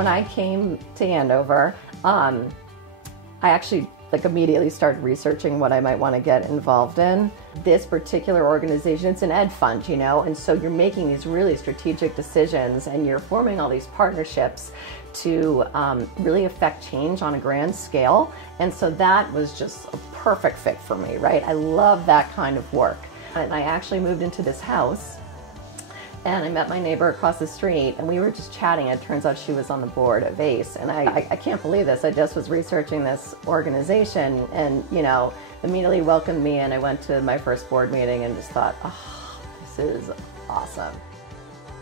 when I came to Andover, I actually immediately started researching what I might want to get involved in. This particular organization, it's an ed fund, you know, and so you're making these really strategic decisions and you're forming all these partnerships to really affect change on a grand scale. And so that was just a perfect fit for me, right? I love that kind of work. And I actually moved into this house and I met my neighbor across the street and we were just chatting. It turns out she was on the board of ACE. And I can't believe this. I just was researching this organization and, you know, immediately welcomed me and I went to my first board meeting and just thought, oh, this is awesome.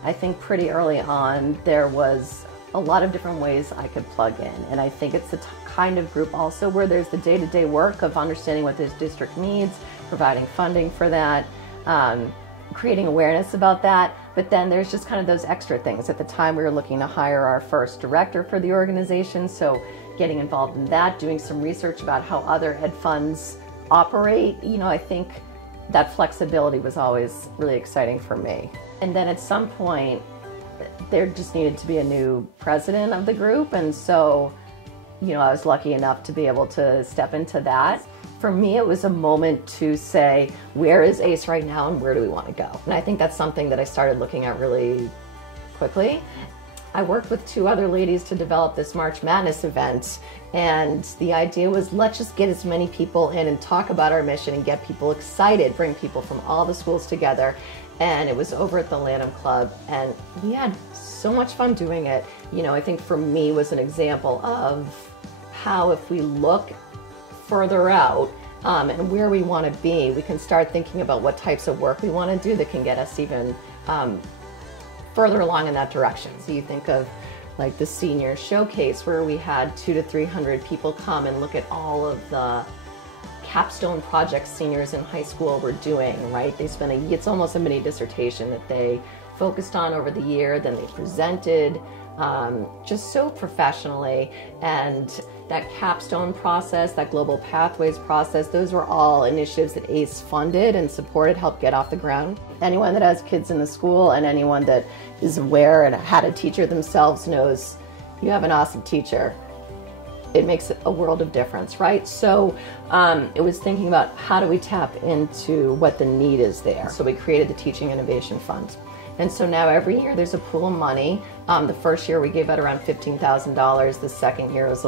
I think pretty early on there was a lot of different ways I could plug in. And I think it's the kind of group also where there's the day-to-day work of understanding what this district needs, providing funding for that, creating awareness about that, but then there's just kind of those extra things. At the time we were looking to hire our first director for the organization, so getting involved in that, doing some research about how other ed funds operate, you know, I think that flexibility was always really exciting for me. And then at some point, there just needed to be a new president of the group, and so, you know, I was lucky enough to be able to step into that. For me, it was a moment to say, where is ACE right now and where do we want to go? And I think that's something that I started looking at really quickly. I worked with two other ladies to develop this March Madness event, and the idea was let's just get as many people in and talk about our mission and get people excited, bring people from all the schools together. And it was over at the Lanham Club, and we had so much fun doing it. You know, I think for me was an example of how if we look further out and where we want to be, we can start thinking about what types of work we want to do that can get us even further along in that direction. So you think of like the senior showcase where we had 200 to 300 people come and look at all of the capstone projects seniors in high school were doing, right? They spent it's almost a mini dissertation that they focused on over the year, then they presented just so professionally. And that capstone process, that global pathways process, those were all initiatives that ACE funded and supported, helped get off the ground. Anyone that has kids in the school and anyone that is aware and had a teacher themselves knows you have an awesome teacher. It makes a world of difference, right? So it was thinking about how do we tap into what the need is there. So we created the Teaching Innovation Fund. And so now every year there's a pool of money. The first year we gave out around $15,000. The second year was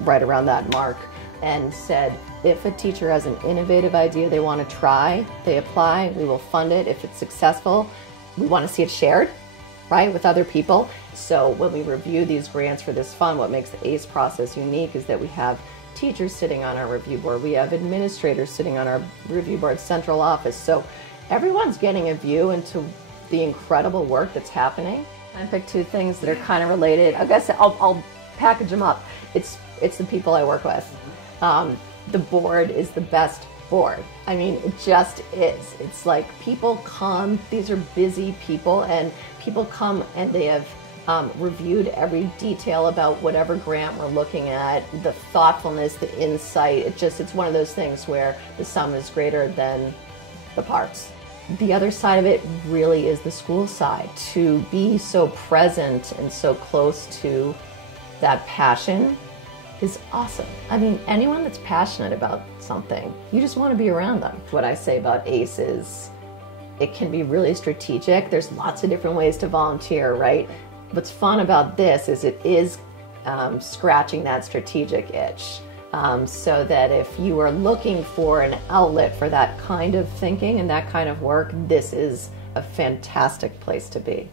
right around that mark, and said if a teacher has an innovative idea they want to try, they apply, we will fund it. If it's successful, we want to see it shared, right, with other people. So when we review these grants for this fund, what makes the ACE process unique is that we have teachers sitting on our review board. We have administrators sitting on our review board central office. So everyone's getting a view into the incredible work that's happening. I picked two things that are kind of related. I guess I'll package them up. It's the people I work with. The board is the best board. I mean, it just is. It's like people come, these are busy people, and people come and they have reviewed every detail about whatever grant we're looking at, the thoughtfulness, the insight. It's one of those things where the sum is greater than the parts. The other side of it really is the school side. To be so present and so close to that passion is awesome. I mean, anyone that's passionate about something, you just want to be around them. What I say about ACE is it can be really strategic. There's lots of different ways to volunteer, right? What's fun about this is it is scratching that strategic itch. So that if you are looking for an outlet for that kind of thinking and that kind of work, this is a fantastic place to be.